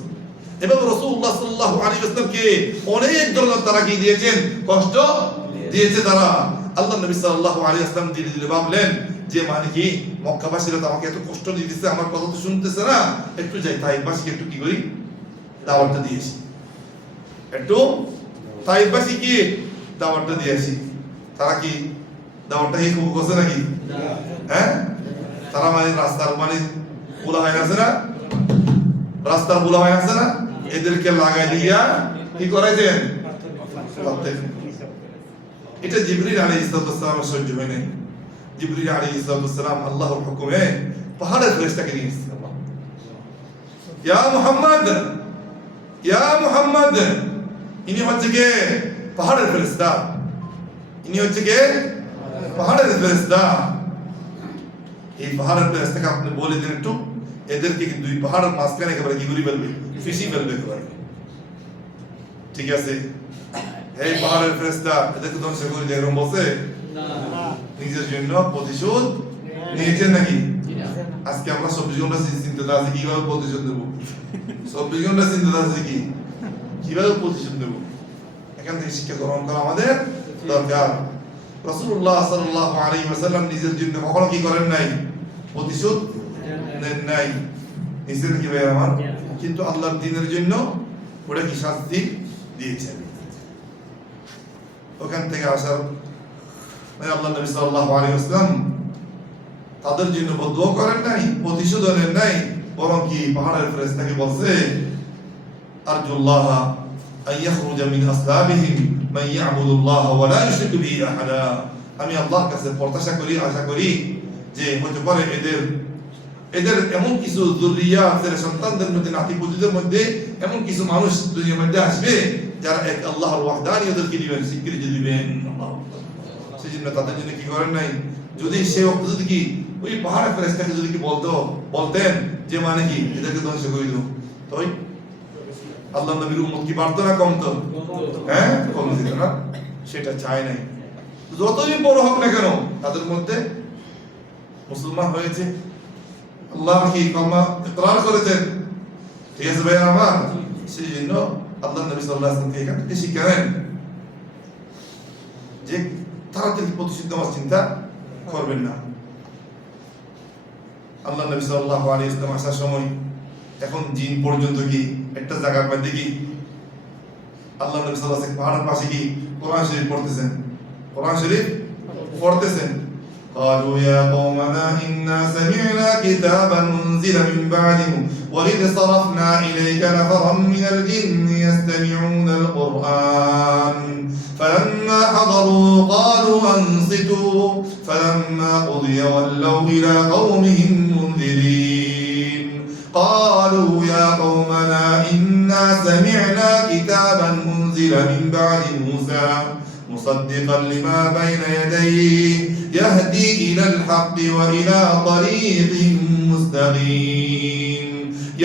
এবং রাসূলুল্লাহ সাল্লাল্লাহু আলাইহি ওয়াসাল্লামকে অনেক ধরনের তারা কি দিয়েছেন, কষ্ট দিয়েছে তারা। আল্লাহ নবী সাল্লাল্লাহু আলাইহি ওয়াসাল্লাম ধীরে ধীরে ভাবলেন যে মানে কি মক্কাবাসীরা তো আমাকে এত কষ্ট দিতেছে, আমার কথা তো শুনতেছে না, একটু যাই তাইফবাসীকে একটু কি করি দাওয়াতটা দিয়েছি, একটু তাইফবাসীকে দাওয়াতটা দিয়েছি। তারা কি দাওয়াতটা কি কবুল করছে নাকি? হ্যাঁ, তারা মানে রাস্তার মানে খোলা হয়ে আছে না, রাস্তার খোলা হয়ে আছে না, এদেরকে লাগাই দিয়া কি করাইছেন। এটা জিবরিল আলাইহিস সালাম সহ্য হয় নাই। জিবরিল আলাইহিস সালাম আল্লাহর হুকুমে পাহাড়ের ফেরেশতাকে নিয়ে এসেছেন। আল্লাহ ইয়া মুহাম্মদ, ইয়া মুহাম্মদ, ইনি হচ্ছে কে পাহাড়ের ফেরেশতা, ইনি হচ্ছে কে পাহাড়ের ফেরেশতা। এই পাহাড়ের ফেরেশতাকে আপনি বলে দিন একটু এদেরকে কি দুই পাহাড়ের মাঝখানে একেবারে কি করে ফেলবে, ফিসি ফেলবে একেবারে। ঠিক আছে, এই পাহাড়ের ফেরেশতা এদেরকে ধ্বংস করে দিয়ে এরকম বলছে না, নিজের জন্য প্রতিশোধ নিয়েছেন নাকি? আজকে আমরা 24 ঘন্টা চিন্তা আছে কিভাবে প্রতিশোধ দেব, 24 ঘন্টা চিন্তা আছে কি কিভাবে প্রতিশোধ দেব। এখান থেকে শিক্ষা গ্রহণ করা আমাদের দরকার। রাসূলুল্লাহ সাল্লাল্লাহু আলাইহি ওয়াসাল্লাম নিজের জন্য কখনো কি করেন নাই, প্রতিশোধ নেন নাই, নিজের কি ভাই আমার, কিন্তু আল্লাহর দ্বীনের জন্য ওটা কি শাস্তি দিয়েছেন। ওখান থেকে আসার মানে আল্লাহ নবী সাল্লাল্লাহু আলাইহি ওয়াসাল্লাম তাদের জন্য বদুয়া করেন নাই, প্রতিশোধ নেন নাই, বরং কি পাহাড়ের ফেরেশতাকে বলছে আরজুল্লাহ আইয়াখরুজা মিন আসলাবিহিম মান ইয়াবুদুল্লাহ ওয়া লা ইউশরিকু বিহি আহাদা। আমি আল্লাহর কাছে প্রত্যাশা করি, আশা করি যে হতে পারে এদের এমন কিছু যুররিয়াতের সন্তানদের মধ্যে, নাতি-পুতিদের মধ্যে এমন কিছু মানুষ দুনিয়ার মধ্যে আসবে যারা এক আল্লাহর ওয়াহদানিয়তকে দিবেন, স্বীকৃতি দিবেন। সেজন্য তাদের জন্য কি করেন নাই। যদি সে ওয়াক্তে যদি কি ওই পাহাড়ের ফেরেশতাকে যদি কি বলতেন যে মানে কি এদেরকে ধ্বংস করে দাও, তাই আল্লাহ নবীর উম্মত কি বাড়তো না কমতো? হ্যাঁ, কম যেত না। সেটা চায় নাই। যতদিন বড় হোক না কেন তাদের মধ্যে মুসলমান হয়েছে, আল্লাহ কি কলমা ইকরার করেছেন। ঠিক আছে ভাই আমার, সেই জন্য আল্লাহ নবী সাল্লাল্লাহু আলাইহি ওয়াসাল্লাম এখান থেকে শিক্ষা নেন যে তাড়াতাড়ি প্রতিশোধ নেওয়ার চিন্তা করবেন না। আল্লাহ নবী সাল্লাল্লাহু আলাইহি ওয়াসাল্লাম আসার সময় এখন জিন পর্যন্ত কি একটা জায়গার মধ্যে কি আল্লাহ নবী সাল্লাল্লাহু আলাইহি ওয়াসাল্লাম পাহাড়ের পাশে কি কোরআন শরীফ পড়তেছেন, কোরআন শরীফ পড়তেছেন। قالوا يا قومنا إنا سمعنا كتابا أنزل من بعد وإذ صرفنا إليك نفرا من الجن يستمعون القرآن فلما حضروا قالوا أنصتوا فلما قضي ولوا إلى قومهم منذرين قالوا يا قومنا إنا سمعنا كتابا أنزل من بعد موسى مصدقا لما بين يديه يهدي إلى الحق وإلى طريق مستقيم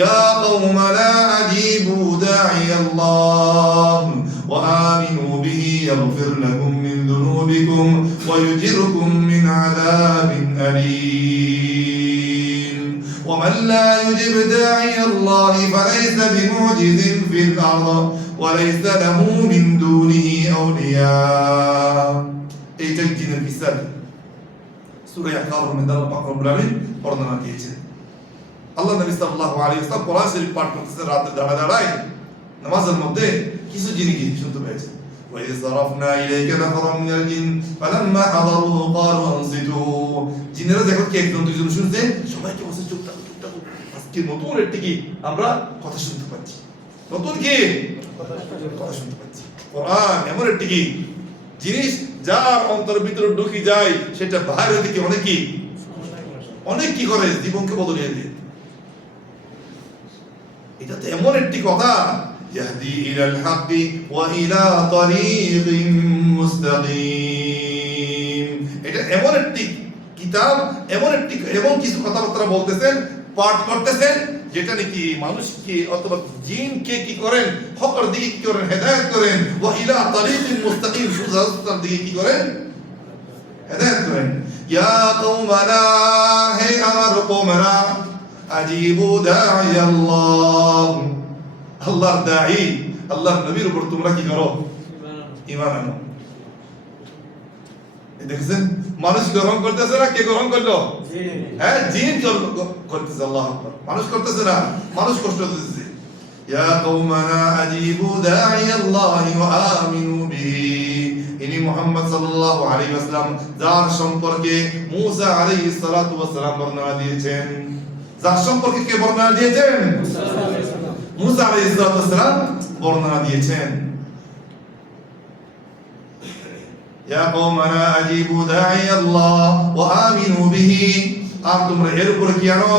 يا قوم لا أجيبوا داعي الله وآمنوا به يغفر لكم من ذنوبكم ويجركم من عذاب أليم ومن لا يجب داعي الله فليس بمعجز في الأرض وليس له من دونه أولياء. এইটাই জিনের কিসসা। সূরা আল-কাহফের মধ্যে আল্লাহ পাক রব্বুল আলামিন বর্ণনা দিয়েছেন। আল্লাহ নবী সাল্লাল্লাহু আলাইহি ওয়াসাল্লাম কোরআন শরীফ পাঠ করতেছেন, রাতে দাঁড়ায় নামাজের মধ্যে কিছু জিনিস শুনতে পেয়েছেন। وإذ صرفنا إليك نفرا من الجن فلما حضروه قالوا أنصتوا। জিনেরা যখন কি একজন দুইজন শুনছে সবাইকে বসে চুপ থাকো চুপ থাকো, আজকে নতুন একটি কি আমরা কথা শুনতে পাচ্ছি, নতুন কি কথা শুনতে পাচ্ছি। কোরআন এমন একটি কি জিনিস যার অন্তরের ভিতরে ঢুকে যায় সেটা বাইরের দিকে অনেক কি অনেক কি করে জীবনকে বদলিয়ে দেয়। এটা তো এমন একটি কথা, ইয়াহদি ইলাল হাক্কি ওয়া ইলা তারিকিন মুস্তাকিম। এটা এমন একটি কিতাব, এমন কিছু কথাবার্তা বলতেছেন, পাঠ করতেছেন, যেটা নাকি মানুষকে অথবা জিনকে কি করেন, হকের দিকে কি করেন, হেদায়েত করেন। ওয়া ইলা তারিকিন মুস্তাকিম, সোজা রাস্তার দিকে কি করেন, হেদায়েত করেন। ইয়া কওমানা, হে আমার কওমেরা, আজিবু দাঈ আল্লাহ, আল্লাহর দাঈ, আল্লাহর নবীর উপর তোমরা কি করো, ঈমান আনো। দেখছেন মানুষ গ্রহণ করতেছে না, কে গ্রহণ করলো? হ্যাঁ, জিন করতেছে। আল্লাহু আকবার। মানুষ করতেছে না, মানুষ কষ্ট দিতেছে। ইয়া কওমানা আজিবু দাঈ আল্লাহ ওয়া আমিনু বিহি, ইনি মুহাম্মদ সাল্লাল্লাহু আলাইহি ওয়াসাল্লাম, যার সম্পর্কে মুসা আলাইহিস সালাতু ওয়াস সালাম বর্ণনা দিয়েছেন। যার সম্পর্কে কে বর্ণনা দিয়েছেন? মুসা আলাইহিস সালাতু ওয়াস সালাম বর্ণনা দিয়েছেন। ইয়া কওমানা আজিবু দাঈ আল্লাহ ওয়া আমিনু বিহি, আর তোমরা এর উপর কি আনো?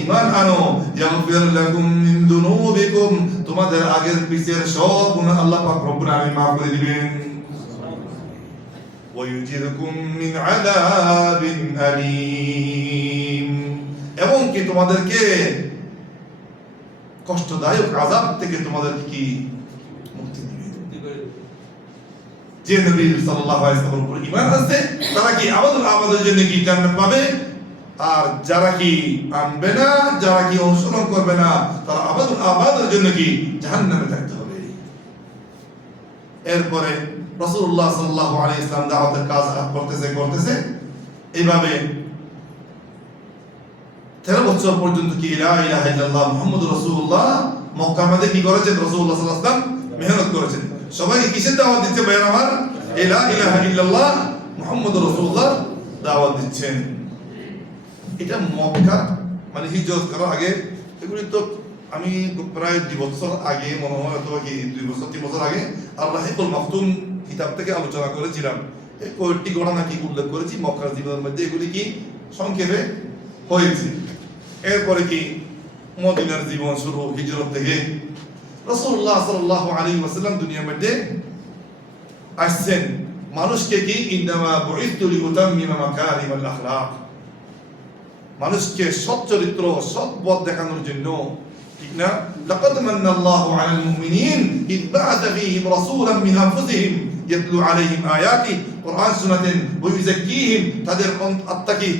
ঈমান আনো। ইয়াগফির লাকুম মিন যুনুবিকুম, তোমাদের আগের পিছের সব গুনাহ আল্লাহ পাক রব্বুল আলামিন মাফ করে দিবেন। ওয়া ইউজিরকুম মিন আযাবিন আলীম, এবং কি তোমাদেরকে কষ্টদায়ক আযাব থেকে তোমাদেরকে কি মুক্তি দিবেন। যে নবী সাল্লাল্লাহু আলাইহি ওয়াসাল্লামের উপর ঈমান আছে তারা কি আমাদের জন্য কি জান্নাত পাবে, আর যারা কি আনবে না, যারা কি অনুসরণ করবে না, তারা আমাদের জন্য কি জাহান্নামে থাকতে হবে। এরপরে রাসূলুল্লাহ সাল্লাল্লাহু আলাইহি ওয়াসাল্লাম দাওয়াতের কাজ করতেছে এইভাবে 13 বছর পর্যন্ত কি লা ইলাহা ইল্লাল্লাহ মুহাম্মাদুর রাসূলুল্লাহ মক্কার মধ্যে কি করেছেন? রাসূলুল্লাহ সাল্লাল্লাহু আলাইহি ওয়াসাল্লাম মেহনত করেছেন। সবাইকে কিসের দাওয়াত দিচ্ছে? ভাই আমার, লা ইলাহা ইল্লাল্লাহ মুহাম্মাদুর রাসূলুল্লাহ দাওয়াত দিচ্ছেন। এটা মক্কা মানে হিজরত করার আগে, এগুলি তো আমি প্রায় 2 বছর আগে মনে হয়, অথবা কি 2 বছর 3 বছর আগে আর-রাহিকুল মাকতুম কিতাব থেকে আলোচনা করেছিলাম। এই কয়েকটি ঘটনা কি উল্লেখ করেছি মক্কার জীবনের মধ্যে, এগুলি কি সংক্ষেপে হয়েছে। এরপরে কি মদিনার জীবন শুরু, হিজরত থেকে রাসূলুল্লাহ সাল্লাল্লাহু আলাইহি ওয়াসাল্লাম দুনিয়ার মধ্যে আসছেন। মানুষকে কি ইন্নামা বুইতু লিউতাম্মিমা মাকারিমাল আখলাক, মানুষকে সৎ চরিত্র, সৎ পথ দেখানোর জন্য, ঠিক না? লাকাদ মান্নাল্লাহু আলাল মুমিনিন ইয বা'আথা ফীহিম রাসূলান মিন আনফুসিহিম ইয়াতলু আলাইহিম আয়াতি, কুরআন শুনাতেন, ওয়া ইউযাক্কিহিম, তাদের আত্মাকে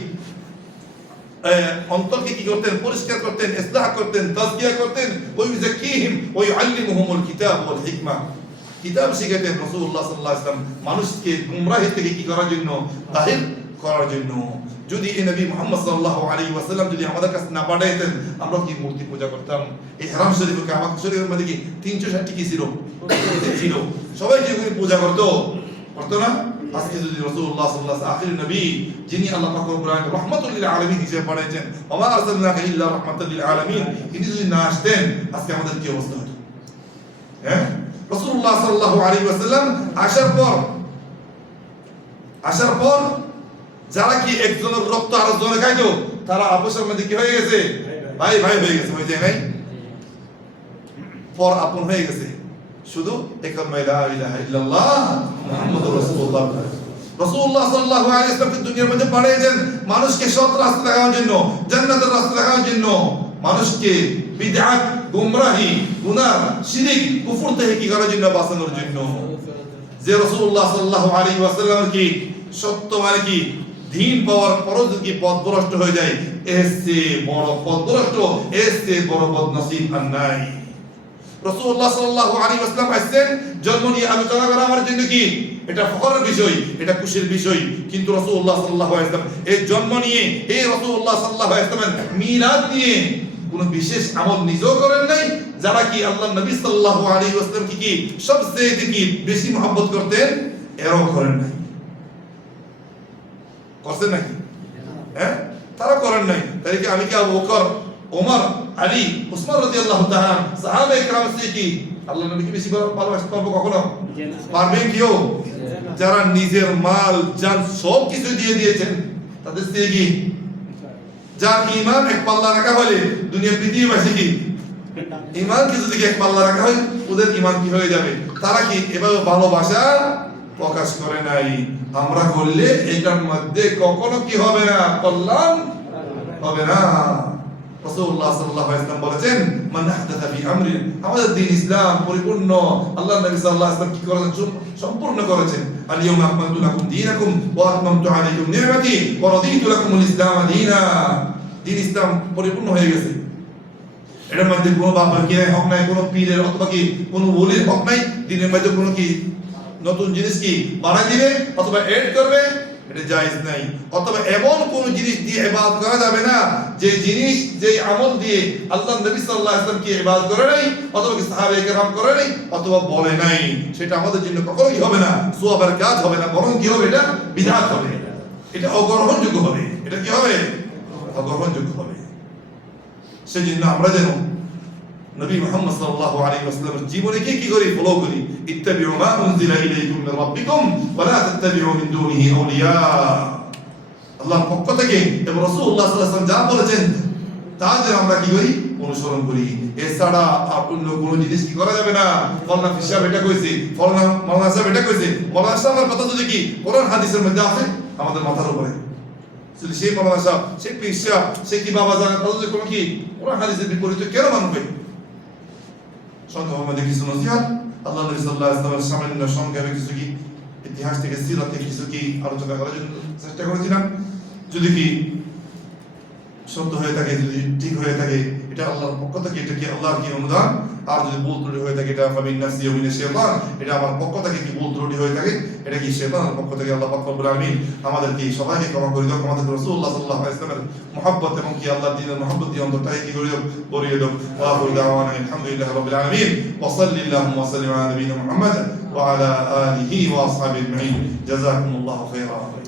অন্তরকে কি করতেন? পরিষ্কার করতেন, ইসলাহ করতেন, তাজকিয়া করতেন। ওয়া ইউযাক্কিহিম ওয়া ইউআল্লিমুহুমুল কিতাব ওয়াল হিকমা, কিতাব শিখাতেন রাসূলুল্লাহ সাল্লাল্লাহু আলাইহি ওয়াসাল্লাম মানুষকে গুমরাহি থেকে কি করার জন্য? বাহির করার জন্য। যদি এই নবী মুহাম্মদ সাল্লাল্লাহু আলাইহি ওয়াসাল্লাম যদি আমাদের কাছে না পাঠাইতেন, আমরা কি মূর্তি পূজা করতাম? এই হারাম শরীফে, কাবা শরীফের মধ্যে কি 360 কি ছিল? সবাই কি পূজা করতো না? আজকে যদি রাসূলুল্লাহ সাল্লাল্লাহু আলাইহি আখির নবী, যিনি আল্লাহ পাক রব্বুল আলামিন রাহমাতুল লিল আলামিন হিসেবে পাঠাইছেন, ওয়া মা আরসালনাকা ইল্লা রাহমাতাল লিল আলামিন, তিনি যদি না আসতেন আজকে আমাদের কি অবস্থা হতো? হ্যাঁ, রাসূলুল্লাহ সাল্লাল্লাহু আলাইহি ওয়াসাল্লাম আসার পর যারা কি একজনের রক্ত আরেকজনে খাইতো, তারা আপসের মধ্যে কি হয়ে গেছে? ভাই ভাই হয়ে গেছে, হয়ে যায় নাই? পর আপন হয়ে গেছে। শুধু একবার লা ইলাহা ইল্লাল্লাহ মুহাম্মাদুর রাসূলুল্লাহ। রাসূলুল্লাহ সাল্লাল্লাহু আলাইহি ওয়াসাল্লাম দুনিয়ার মধ্যে পাঠিয়েছেন মানুষকে সৎ রাস্তা দেখানোর জন্য, জান্নাতের রাস্তা দেখানোর জন্য, মানুষকে বিদআত, গুমরাহি, গুনাহ, শিরক, কুফর থেকে কি করার জন্য? বাঁচানোর জন্য। যে রাসূলুল্লাহ সাল্লাল্লাহু আলাইহি ওয়াসাল্লামের কি সত্য মানে কি দ্বীন পাওয়ার পরও যদি পথভ্রষ্ট হয়ে যায়, এর চেয়ে বড় পথভ্রষ্ট, এর চেয়ে বড় বদনসিব আর নাই। রাসূলুল্লাহ সাল্লাল্লাহু আলাইহি ওয়াসাল্লাম আসছেন জন্ম নিয়ে আলোচনা করা আমার জন্য কি এটা ফখরের বিষয়, এটা খুশির বিষয়। কিন্তু রাসূলুল্লাহ সাল্লাল্লাহু আলাইহি ওয়াসাল্লাম এই জন্ম নিয়ে, এই রাসূলুল্লাহ সাল্লাল্লাহু আলাইহি ওয়াসাল্লামের মিলাদ নিয়ে কোনো বিশেষ আমল নিজেও করেন নাই। যারা কি আল্লাহ নবী সাল্লাল্লাহু আলাইহি ওয়াসাল্লাম কি সবচেয়ে কি বেশি মহব্বত করতেন, এরাও করেন নাই। করছেন নাকি? হ্যাঁ, তারা করেন নাই। তাই কি আমি কি আবু বকর, ওমর, আলী, উসমান রাদিয়াল্লাহু তাআলা সাহাবায়ে কেরাম থেকে কি আল্লাহ নবীকে বেশি ভালোবাসতে পারবো কখনো? পারবেন কেউ? যারা নিজের মাল জান সব কিছু দিয়ে দিয়েছেন, তাদের থেকে কি যার ঈমান এক পাল্লা রাখা হলে দুনিয়া পৃথিবীবাসী কি ঈমানকে যদি এক পাল্লা রাখা হয় ওদের ঈমান কি হয়ে যাবে? তারা কি এভাবে ভালোবাসা প্রকাশ করে নাই। আমরা করলে এটার মধ্যে কখনো কি হবে না, কল্যাণ হবে না। রাসূলুল্লাহ সাল্লাল্লাহু আলাইহি ওয়াসাল্লাম বলেছেন, মান আহদাথা ফি আমরিন, আমাদের দ্বীন ইসলাম পরিপূর্ণ। আল্লাহর নবী সাল্লাল্লাহু আলাইহি ওয়াসাল্লাম কি করেছেন? সম্পূর্ণ করেছেন। আল ইয়াউমা আকমালতু লাকুম দীনাকুম ওয়া আতমামতু আলাইকুম নি'মাতি ওয়া রাদিতু লাকুমুল ইসলাম দীনা। দ্বীন ইসলাম পরিপূর্ণ হয়ে গেছে। এটার মধ্যে কোনো বাবার কি হক নাই, কোনো পীরের অথবা কি কোনো ওলির হক নাই। দ্বীনের মধ্যে কোনো কি নতুন জিনিস কি বানাই দিবে অথবা এড করবে, এটা জায়েজ নাই। অথবা এমন কোন জিনিস দিয়ে ইবাদত করা যাবে না যে জিনিস যে আমল দিয়ে আল্লাহ নবী সাল্লাল্লাহু আলাইহি ওয়াসাল্লাম কি ইবাদত করে নাই অথবা কি সাহাবায়ে কেরাম করে নাই অথবা বলে নাই, সেটা আমাদের জন্য কখনোই হবে না, সওয়াবের কাজ হবে না, বরং কি হবে? এটা বিদআত হবে, এটা অগ্রহণযোগ্য হবে। এটা কি হবে? অগ্রহণযোগ্য হবে। সেজন্য আমরা যেন নবী মুহাম্মদ সাল্লাল্লাহু আলাইহি ওয়াসাল্লামের জীবনে কি করি? ফলো করি। ইত্তাবিউ মা উনজিলা ইলাইকুম মির রাব্বিকুম ওয়া লা তাত্তাবিউ মিন দুনিহি আউলিয়া। আল্লাহর পক্ষ থেকে এবং রাসূলুল্লাহ সাল্লাল্লাহু আলাইহি ওয়াসাল্লাম যা বলেছেন তা যেন আমরা কি করি? অনুসরণ করি। এছাড়া অন্য কোনো জিনিস কি করা যাবে না। ফলনা ফিসাব এটা কইছে, ফলনা মাওলানা সাহেব এটা কইছে, মাওলানা সাহেবের কথা যদি কি কোরআন হাদিসের মধ্যে আছে আমাদের মাথার উপরে, যদি সেই মাওলানা সাহেব, সেই পীর সাহেব, সেই কি বাবা জানেন তাহলে যদি কোনো কি কোরআন হাদিসের বিপরীত কেন মানবে? সংক্ষেপে আমাদের কিছু নসিহত, আল্লাহ নবী সাল্লাল্লাহু আলাইহি ওয়াসাল্লামের সামান্য সংক্ষেপে কিছু কি ইতিহাস থেকে সিরাত থেকে কিছু কি আলোচনা করার জন্য চেষ্টা করেছিলাম। যদি কি সত্য হয়ে থাকে, যদি ঠিক হয়ে থাকে, এটা আল্লাহর পক্ষ থেকে, এটা কি আল্লাহর কি অনুদান। আর যদি ভুল ত্রুটি হয়ে থাকে এটা ফামিন নাফসি ওয়া মিনাশ শাইতান, এটা আমার পক্ষ থেকে কি ভুল ত্রুটি হয়ে থাকে এটা কি শয়তানের পক্ষ থেকে। আল্লাহ পাক রব্বুল আলামিন আমাদেরকে সবাইকে ক্ষমা করে দাও। আমাদের রাসূলুল্লাহ সাল্লাল্লাহু আলাইহি ওয়াসাল্লামের মুহাব্বত এবং কি আল্লাহর দ্বীনের মুহাব্বত দিয়ে অন্তরটাকে কি করে দাও, ভরিয়ে দাও। ওয়া আখিরু দাওয়ানা আলহামদুলিল্লাহি রাব্বিল আলামিন ওয়া সাল্লাল্লাহু ওয়া সাল্লাম আলা নবিয়িনা মুহাম্মদ ওয়া আলা আলিহি ওয়া আসহাবিহি আজমাইন। জাযাকুমুল্লাহু খাইরান।